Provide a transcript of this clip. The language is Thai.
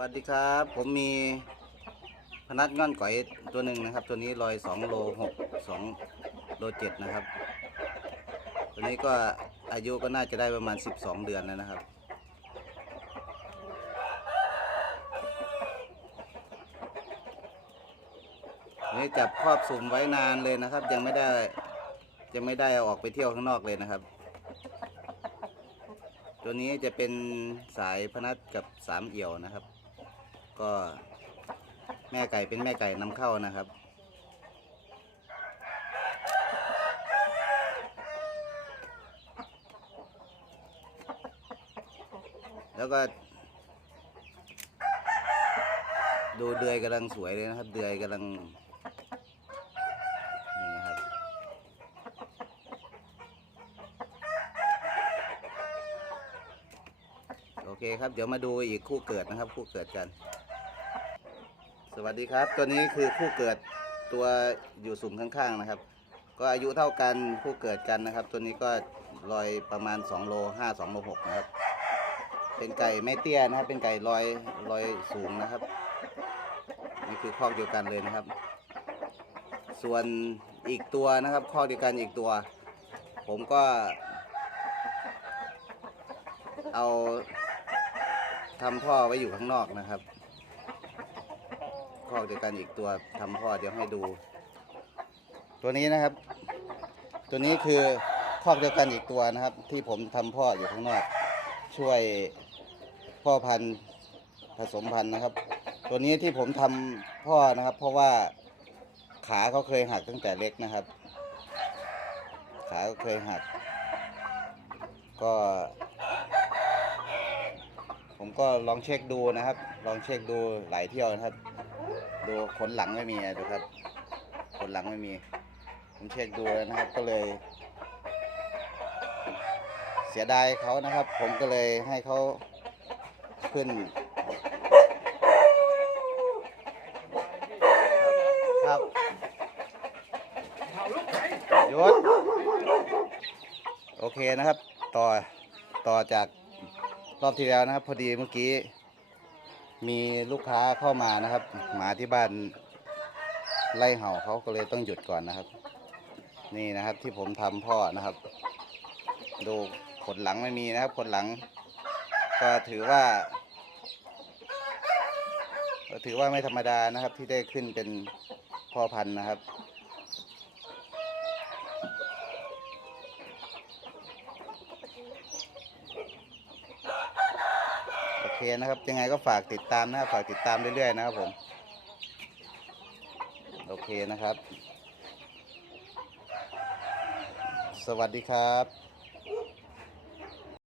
วัสดีครับ ผมมีพนักง่อนก๋อยตัวหนึ่งนะครับ ตัวนี้ลอยสองโลหกสองโลเจ็ดนะครับ ตัวนี้ก็อายุก็น่าจะได้ประมาณสิบสองเดือนแล้วนะครับ นี่จับครอบสุ่มไว้นานเลยนะครับ ยังไม่ได้ยังไม่ได้เอาออกไปเที่ยวข้างนอกเลยนะครับตัวนี้จะเป็นสายพนัสกับสามเอี่ยวนะครับ ก็แม่ไก่เป็นแม่ไก่นำเข้านะครับ แล้วก็ ดูเดือยกำลังสวยเลยนะครับ เดือยกำลังนี่นะครับโอเคครับ เดี๋ยวมาดูอีกคู่เกิดนะครับ คู่เกิดกัน สวัสดีครับ ตัวนี้คือคู่เกิดตัวอยู่สุ่มข้างๆนะครับ ก็อายุเท่ากันคู่เกิดกันนะครับ ตัวนี้ก็ลอยประมาณ2โล5 2โล6นะครับ เป็นไก่ไม่เตี้ยนะครับ เป็นไก่ลอยลอยสูงนะครับนี่คือข้อเดียวกันเลยนะครับ ส่วนอีกตัวนะครับข้อเดียวกันอีกตัว ผมก็ เอาทำท่อไว้อยู่ข้างนอกนะครับ ข้อเดียวกันอีกตัวทำท่อเดี๋ยวให้ดู ตัวนี้นะครับ ตัวนี้คือข้อเดียวกันอีกตัวนะครับ ที่ผมทำพ่ออยู่ข้างนอกช่วยพ่อพันธุ์ผสมพันธุ์นะครับ ตัวนี้ที่ผมทำพ่อนะครับ เพราะว่าขาเขาเคยหักตั้งแต่เล็กนะครับ ขาเขาเคยหัก ก็ ผมก็ลองเช็คดูนะครับ ลองเช็คดูหลายเที่ยวนะครับ ดูขนหลังไม่มีอะดูครับขนหลังไม่มี ผมเช็คดูแล้วนะครับ ก็เลย เสียดายเขานะครับ ผมก็เลยให้เขาขึ้นครับหยุดโอเคนะครับ ต่อ ต่อจาก รอบที่แล้วนะครับ พอดีเมื่อกี้ มีลูกค้าเข้ามานะครับ หมาที่บ้านไล่เห่าเขาก็เลยต้องหยุดก่อนนะครับ นี่นะครับที่ผมทำพ่อนะครับ ดูขนหลังไม่มีนะครับขนหลัง ก็ถือว่าก็ถือว่าไม่ธรรมดานะครับ ที่ได้ขึ้นเป็นพ่อพันธุ์นะครับ โอเค นะครับ ยังไงก็ฝากติดตามนะครับฝากติดตามเรื่อยๆนะครับผมโอเคนะครับ สวัสดีครับ